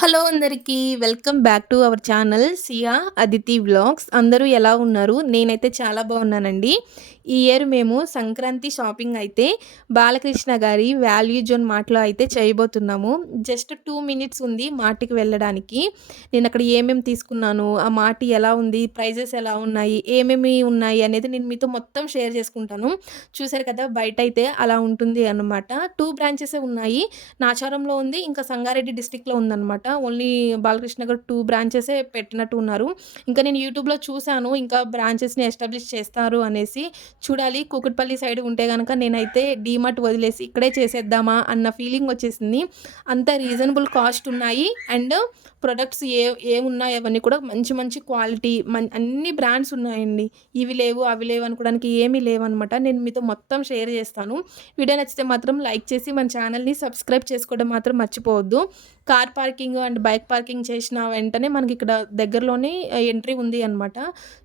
Hello అందరికీ welcome back to our channel Siya Aditi vlogs. అందరూ ఎలా ఉన్నారు? నేనైతే చాలా బాగున్నానండి. ఈ ఇయర్ మేము సంక్రాంతి షాపింగ్ అయితే బాలకృష్ణ గారి వాల్యూ జోన్ మార్ట్లో అయితే చేయబోతున్నాము. జస్ట్ టూ మినిట్స్ ఉంది మార్ట్కి వెళ్ళడానికి. నేను అక్కడ ఏమేమి తీసుకున్నాను ఆ మార్ట్ ఎలా ఉంది ప్రైజెస్ ఎలా ఉన్నాయి ఏమేమి ఉన్నాయి అనేది నేను మీతో మొత్తం షేర్ చేసుకుంటాను. చూసారు కదా బయట అయితే అలా ఉంటుంది అన్నమాట. టూ బ్రాంచెస్ ఉన్నాయి. నాచారంలో ఉంది ఇంకా సంగారెడ్డి డిస్టిక్లో ఉందన్నమాట. ఓన్లీ బాలకృష్ణ గారు టూ బ్రాంచెసే పెట్టినట్టు ఉన్నారు. ఇంకా నేను యూట్యూబ్లో చూశాను ఇంకా బ్రాంచెస్ని ఎస్టాబ్లిష్ చేస్తారు అనేసి చూడాలి కూకట్పల్లి సైడ్ ఉంటే కనుక నేనైతే డీమార్ట్ వదిలేసి ఇక్కడే చేసేద్దామా అన్న ఫీలింగ్ వచ్చేసింది. అంత రీజనబుల్ కాస్ట్ ఉన్నాయి. అండ్ ప్రొడక్ట్స్ ఏ ఏమున్నాయి అవన్నీ కూడా మంచి మంచి క్వాలిటీ మన్ అన్ని బ్రాండ్స్ ఉన్నాయండి. ఇవి లేవు అవి లేవు అనుకోవడానికి ఏమీ లేవన్నమాట. నేను మీతో మొత్తం షేర్ చేస్తాను. వీడియో నచ్చితే మాత్రం లైక్ చేసి మన ఛానల్ని సబ్స్క్రైబ్ చేసుకోవడం మాత్రం మర్చిపోవద్దు. Car parking and bike parking చేసిన వెంటనే మనకి ఇక్కడ దగ్గరలోనే ఎంట్రీ ఉంది అనమాట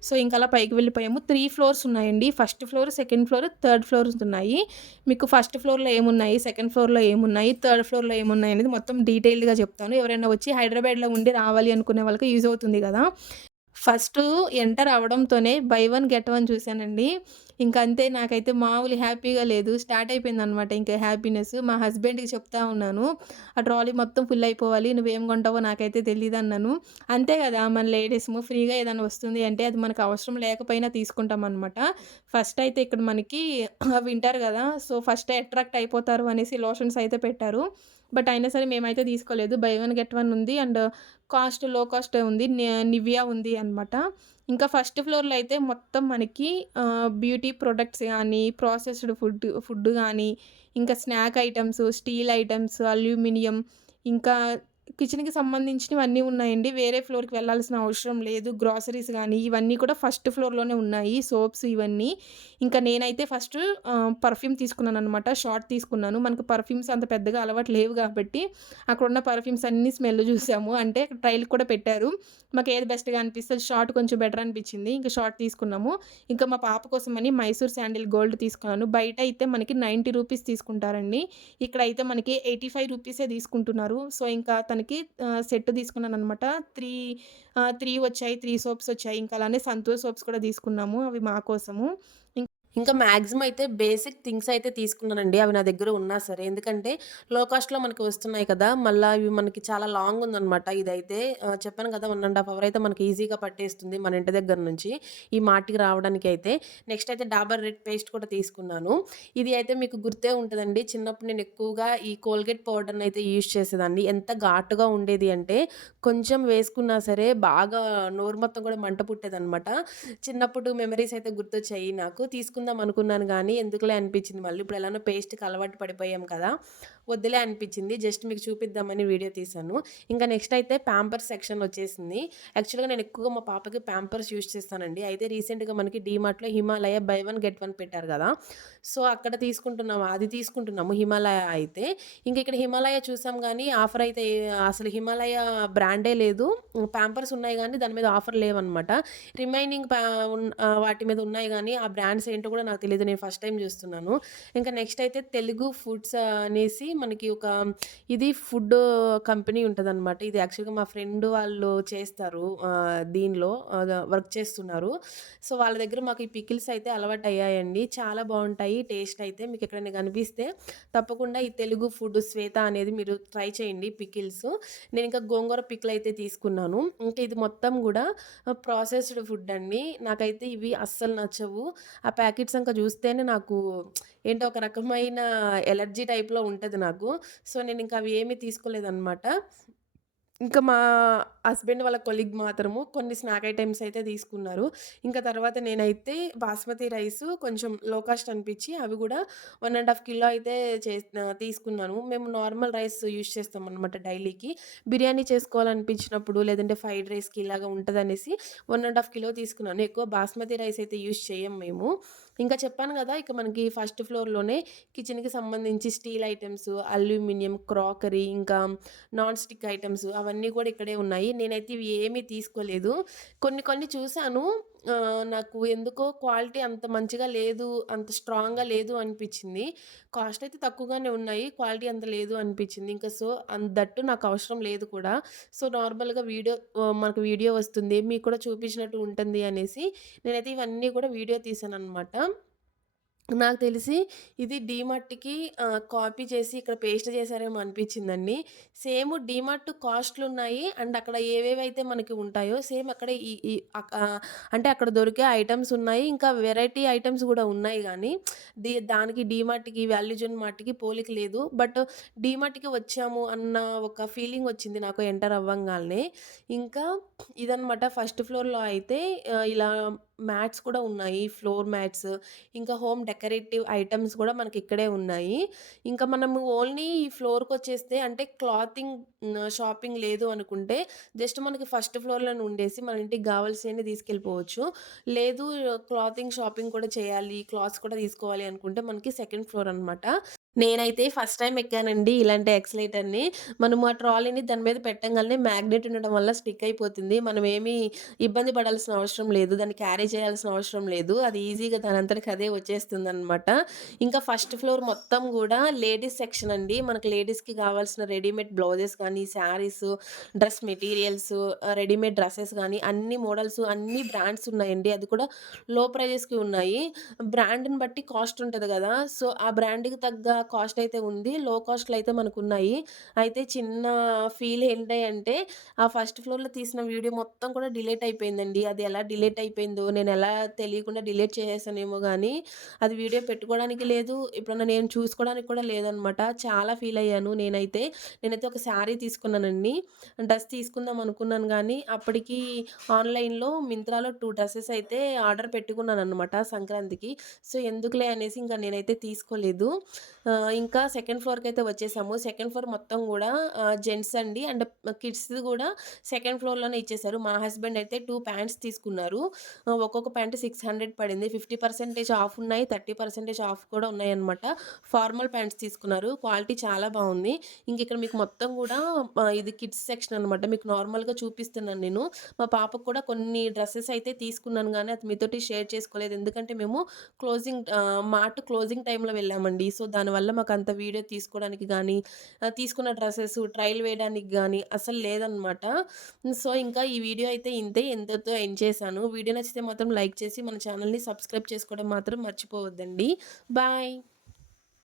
సో ఇంకా అలా పైకి వెళ్ళిపోయాము. త్రీ ఫ్లోర్స్ ఉన్నాయండి. First floor second floor third floor ఉన్నాయి. మీకు ఫస్ట్ ఫ్లోర్లో ఏమున్నాయి? సెకండ్ ఫ్లోర్లో ఏమున్నాయి? థర్డ్ ఫ్లోర్లో ఏమున్నాయి అనేది మొత్తం డీటెయిల్డ్గా చెప్తాను. ఎవరైనా వచ్చి హైదరాబాద్లో ఉండి రావాలి అనుకునే వాళ్ళకి యూజ్ అవుతుంది కదా. ఫస్ట్ ఎంటర్ అవ్వడంతోనే బై వన్ గెట్ వన్ చూశానండి. ఇంక అంతే నాకైతే మామూలు హ్యాపీగా లేదు. స్టార్ట్ అయిపోయింది అనమాట ఇంకా హ్యాపీనెస్. మా హస్బెండ్కి చెప్తా ఉన్నాను ఆ ట్రాలీ మొత్తం ఫుల్ అయిపోవాలి నువ్వేం కొంటావో నాకైతే తెలియదు అన్నాను. అంతే కదా మన లేడీస్ ఫ్రీగా ఏదైనా వస్తుంది అంటే అది మనకు అవసరం లేకపోయినా తీసుకుంటాం అనమాట ఫస్ట్ అయితే ఇక్కడ మనకి వింటారు కదా సో ఫస్ట్ అట్రాక్ట్ అయిపోతారు అనేసి లోషన్స్ అయితే పెట్టారు. బట్ అయినా సరే మేమైతే తీసుకోలేదు. బై వన్ గెట్ వన్ ఉంది అండ్ కాస్ట్లో కాస్ట్ ఉంది. నివియా ఉంది అనమాట ఇంకా ఫస్ట్ ఫ్లోర్లో అయితే మొత్తం మనకి బ్యూటీ ప్రొడక్ట్స్ కానీ ప్రాసెస్డ్ ఫుడ్ ఫుడ్ కానీ ఇంకా snack items steel items aluminium ఇంకా కిచెన్కి సంబంధించినవి అన్నీ ఉన్నాయండి. వేరే ఫ్లోర్కి వెళ్ళాల్సిన అవసరం లేదు. గ్రాసరీస్ కానీ ఇవన్నీ కూడా ఫస్ట్ ఫ్లోర్లోనే ఉన్నాయి. సోప్స్ ఇవన్నీ. ఇంకా నేనైతే ఫస్ట్ పర్ఫ్యూమ్ తీసుకున్నాను అనమాట షార్ట్ తీసుకున్నాను. మనకు పర్ఫ్యూమ్స్ అంత పెద్దగా అలవాటు లేవు కాబట్టి అక్కడ ఉన్న పర్ఫ్యూమ్స్ అన్ని స్మెల్ చూసాము. అంటే ట్రైల్ కూడా పెట్టారు. మాకు ఏది బెస్ట్గా అనిపిస్తుంది షార్ట్ కొంచెం బెటర్ అనిపించింది. ఇంకా షార్ట్ తీసుకున్నాము. ఇంకా మా పాప కోసం అని మైసూర్ శాండిల్ గోల్డ్ తీసుకున్నాను. బయట అయితే మనకి నైంటీ రూపీస్ తీసుకుంటారండి. ఇక్కడ అయితే మనకి ఎయిటీ ఫైవ్ రూపీసే తీసుకుంటున్నారు. సో ఇంకా తనకి సెట్ తీసుకున్నాను అనమాట త్రీ త్రీ వచ్చాయి త్రీ సోప్స్ వచ్చాయి. ఇంకా అలానే సంతూర్ సోప్స్ కూడా తీసుకున్నాము అవి మా కోసము. ఇంకా మ్యాక్సిమం అయితే బేసిక్ థింగ్స్ అయితే తీసుకున్నానండి అవి నా దగ్గర ఉన్నా సరే. ఎందుకంటే లో కాస్ట్లో మనకి వస్తున్నాయి కదా మళ్ళీ ఇవి మనకి చాలా లాంగ్ ఉందనమాట ఇదైతే చెప్పాను కదా వన్ అండ్ హాఫ్ అవర్ అయితే మనకి ఈజీగా పట్టేస్తుంది మన ఇంటి దగ్గర నుంచి ఈ మాటికి రావడానికి అయితే. నెక్స్ట్ అయితే డాబర్ రెడ్ పేస్ట్ కూడా తీసుకున్నాను. ఇది అయితే మీకు గుర్తే ఉంటుందండి. చిన్నప్పుడు నేను ఎక్కువగా ఈ కోల్గేట్ పౌడర్ని అయితే యూజ్ చేసేదాన్ని. ఎంత ఘాటుగా ఉండేది అంటే కొంచెం వేసుకున్నా సరే బాగా నోరు మొత్తం కూడా మంట పుట్టేదనమాట చిన్నప్పుడు మెమరీస్ అయితే గుర్తొచ్చాయి నాకు. తీసుకున్న తీసుకుందాం అనుకున్నాను కానీ ఎందుకులే అనిపించింది. మళ్ళీ ఇప్పుడు ఎలానో పేస్ట్కి అలవాటు పడిపోయాం కదా. వద్దులే అనిపించింది. జస్ట్ మీకు చూపిద్దామని వీడియో తీశాను. ఇంకా నెక్స్ట్ అయితే ప్యాంపర్స్ సెక్షన్ వచ్చేసింది. యాక్చువల్గా నేను ఎక్కువగా మా పాపకి ప్యాంపర్స్ యూజ్ చేస్తానండి. అయితే రీసెంట్గా మనకి డీమార్ట్లో Himalaya buy one get one పెట్టారు కదా. సో అక్కడ తీసుకుంటున్నాము అది తీసుకుంటున్నాము హిమాలయ అయితే. ఇంక ఇక్కడ హిమాలయ చూసాం కానీ ఆఫర్ అయితే అసలు హిమాలయ బ్రాండే లేదు. ప్యాంపర్స్ ఉన్నాయి కానీ దాని మీద ఆఫర్ లేవన్నమాట. రిమైనింగ్ వాటి మీద ఉన్నాయి కానీ ఆ బ్రాండ్స్ ఏంటో కూడా నాకు తెలియదు నేను ఫస్ట్ టైం చూస్తున్నాను. ఇంకా నెక్స్ట్ అయితే తెలుగు ఫుడ్స్ అనేసి మనకి ఒక ఇది ఫుడ్ కంపెనీ ఉంటుంది అనమాట ఇది యాక్చువల్గా మా ఫ్రెండ్ వాళ్ళు చేస్తారు దీనిలో వర్క్ చేస్తున్నారు. సో వాళ్ళ దగ్గర మాకు ఈ పికిల్స్ అయితే అలవాటు అయ్యాయండి చాలా బాగుంటాయి టేస్ట్ అయితే మీకు ఎక్కడైనా కనిపిస్తే తప్పకుండా ఈ తెలుగు ఫుడ్ శ్వేత అనేది మీరు ట్రై చేయండి పికిల్స్. నేను ఇంకా గోంగూర పికిల్ అయితే తీసుకున్నాను. ఇంకా ఇది మొత్తం కూడా ప్రాసెస్డ్ ఫుడ్ అండి. నాకైతే ఇవి అస్సలు నచ్చవు. ఆ ప్యాకెట్స్ ఇంకా చూస్తేనే నాకు ఏంటో ఒక రకమైన ఎలర్జీ టైప్‌లో ఉంటుంది నాకు. సో, నేను ఇంకా అవి ఏమీ తీసుకోలేదనమాట. ఇంకా మా హస్బెండ్ వాళ్ళ కొలీగ్ మాత్రము కొన్ని స్నాక్ ఐటమ్స్ అయితే తీసుకున్నారు. ఇంకా తర్వాత నేనైతే బాస్మతి రైస్ కొంచెం లో కాస్ట్ అనిపించి అవి కూడా వన్ అండ్ హాఫ్ కిలో అయితే చే తీసుకున్నాను. మేము నార్మల్ రైస్ యూజ్ చేస్తాం అనమాట డైలీకి. బిర్యానీ చేసుకోవాలనిపించినప్పుడు లేదంటే ఫ్రైడ్ రైస్‌కి ఇలాగా ఉంటుంది అనేసి వన్ అండ్ హాఫ్ కిలో తీసుకున్నాను. ఎక్కువ బాస్మతి రైస్ అయితే యూజ్ చేయం మేము. ఇంకా చెప్పాను కదా ఇక మనకి ఫస్ట్ ఫ్లోర్‌లోనే కిచెన్‌కి సంబంధించి స్టీల్ ఐటమ్స్ అల్యూమినియం, క్రాకరీ ఇంకా నాన్ స్టిక్ ఐటమ్స్ అవన్నీ కూడా ఇక్కడే ఉన్నాయి. నేనైతే ఇవి ఏమీ తీసుకోలేదు. కొన్ని కొన్ని చూశాను నాకు ఎందుకో క్వాలిటీ అంత మంచిగా లేదు. అంత స్ట్రాంగ్‌గా లేదు అనిపించింది కాస్ట్ అయితే తక్కువగానే ఉన్నాయి. క్వాలిటీ అంత లేదు అనిపించింది ఇంకా సో, అండ్ దట్టు నాకు అవసరం లేదు కూడా. సో, నార్మల్‌గా వీడియో మనకు వీడియో వస్తుంది. మీకు కూడా చూపించినట్టు ఉంటుంది అనేసి నేనైతే ఇవన్నీ కూడా వీడియో తీసాను అనమాట నాకు తెలిసి ఇది డీమార్ట్‌కి కాపీ చేసి ఇక్కడ పేస్ట్ చేశారేమో అనిపించిందండి సేమ్ డీమార్ట్ కాస్ట్‌లున్నాయి. అండ్ అక్కడ ఏవేవైతే మనకి ఉంటాయో సేమ్ అక్కడ ఈ అంటే అక్కడ దొరికే ఐటమ్స్ ఉన్నాయి. ఇంకా వెరైటీ ఐటమ్స్ కూడా ఉన్నాయి కానీ దీ దానికి డీమార్ట్‌కి, వాల్యూజన్ మార్ట్‌కి పోలిక లేదు. బట్ డీమార్ట్‌కి వచ్చాము అన్న ఒక ఫీలింగ్ వచ్చింది నాకు ఎంటర్ అవ్వంగానే ఇంకా ఇదనమాట ఫస్ట్ ఫ్లోర్‌లో అయితే ఇలా మ్యాట్స్ కూడా ఉన్నాయి. ఫ్లోర్ మ్యాట్స్ ఇంకా హోమ్ డెకరేటివ్ ఐటమ్స్ కూడా మనకి ఇక్కడే ఉన్నాయి. ఇంకా మనము ఓన్లీ ఈ ఫ్లోర్కి వచ్చేస్తే అంటే క్లాతింగ్ షాపింగ్ లేదు అనుకుంటే జస్ట్ మనకి ఫస్ట్ ఫ్లోర్లో ఉండేసి మన ఇంటికి గావాల్సినయన్ని తీసుకెళ్ళిపోవచ్చు. లేదు క్లాతింగ్ షాపింగ్ కూడా చేయాలి, క్లాత్స్ కూడా తీసుకోవాలి అనుకుంటే మనకి సెకండ్ ఫ్లోర్ అనమాట. నేనైతే ఫస్ట్ టైం ఎక్కానండి ఇలాంటి ఎక్సలేటర్‌ని. మనం ఆ ట్రాలీని దాని మీద పెట్టంగానే మ్యాగ్నెట్ ఉండడం వల్ల స్టిక్ అయిపోతుంది. మనం ఏమీ ఇబ్బంది పడాల్సిన అవసరం లేదు. దాన్ని క్యారీ చేయాల్సిన అవసరం లేదు. అది ఈజీగా దాని అంతటికి అదే వచ్చేస్తుంది అనమాట ఇంకా ఫస్ట్ ఫ్లోర్ మొత్తం కూడా లేడీస్ సెక్షన్ అండి. మనకు లేడీస్‌కి కావాల్సిన రెడీమేడ్ బ్లౌజెస్ కానీ, saris dress materials, readymade dresses కానీ అన్ని మోడల్స్, అన్ని బ్రాండ్స్ ఉన్నాయండి. అది కూడా లో ప్రైజెస్‌కి ఉన్నాయి. బ్రాండ్‌ని బట్టి కాస్ట్ ఉంటుంది కదా సో, ఆ బ్రాండ్‌కి తగ్గ కాస్ట్ అయితే ఉంది. లో కాస్ట్‌లో అయితే మనకు ఉన్నాయి అయితే చిన్న ఫీల్ ఏంటంటే అంటే ఆ ఫస్ట్ ఫ్లోర్‌లో తీసిన వీడియో మొత్తం కూడా డిలీట్ అయిపోయిందండి. అది ఎలా డిలీట్ అయిపోయిందో నేను ఎలా తెలియకుండా డిలీట్ చేసేసానేమో కానీ అది వీడియో పెట్టుకోవడానికి లేదు. ఎప్పుడన్నా నేను చూసుకోవడానికి కూడా లేదనమాట. చాలా ఫీల్ అయ్యాను నేనైతే. నేనైతే ఒక శారీ తీసుకున్నానండి. డ్రెస్ తీసుకుందాం అనుకున్నాను కానీ అప్పటికి ఆన్‌లైన్‌లో మింత్రాలో టూ డ్రెస్సెస్ అయితే ఆర్డర్ పెట్టుకున్నాను అనమాట సంక్రాంతికి. సో, ఎందుకులే అనేసి ఇంకా నేనైతే తీసుకోలేదు. ఇంకా సెకండ్ ఫ్లోర్కి అయితే వచ్చేసాము. సెకండ్ ఫ్లోర్ మొత్తం కూడా జెంట్స్ అండి. అండ్ కిడ్స్ కూడా సెకండ్ ఫ్లోర్‌లోనే ఇచ్చేశారు. మా హస్బెండ్ అయితే టూ ప్యాంట్స్ తీసుకున్నారు. ఒక్కొక్క ప్యాంట్ 600 పడింది. 50% ఆఫ్ ఉన్నాయి. 30% ఆఫ్ కూడా ఉన్నాయన్నమాట. ఫార్మల్ ప్యాంట్స్ తీసుకున్నారు. క్వాలిటీ చాలా బాగుంది ఇంక ఇక్కడ మీకు మొత్తం కూడా ఇది కిడ్స్ సెక్షన్ అనమాట. మీకు నార్మల్‌గా చూపిస్తున్నాను నేను. మా పాపకు కూడా కొన్ని డ్రెస్సెస్ అయితే తీసుకున్నాను కానీ అది మీతోటి షేర్ చేసుకోలేదు. ఎందుకంటే మేము క్లోజింగ్ మార్ట్ క్లోజింగ్ టైంలో వెళ్ళామండి. సో, దానివల్ల మాకు అంత వీడియో తీసుకోవడానికి కానీ తీసుకున్న డ్రెస్సెస్ ట్రయల్ వేయడానికి కానీ అసలు లేదనమాట. సో, ఇంకా ఈ వీడియో అయితే ఇంతే. ఎంతతో ఎండ్ చేశాను. వీడియో నచ్చితే మాత్రం లైక్ చేసి మన ఛానల్‌ని సబ్స్క్రైబ్ చేసుకోవడం మాత్రం మర్చిపోవద్దండి. బాయ్.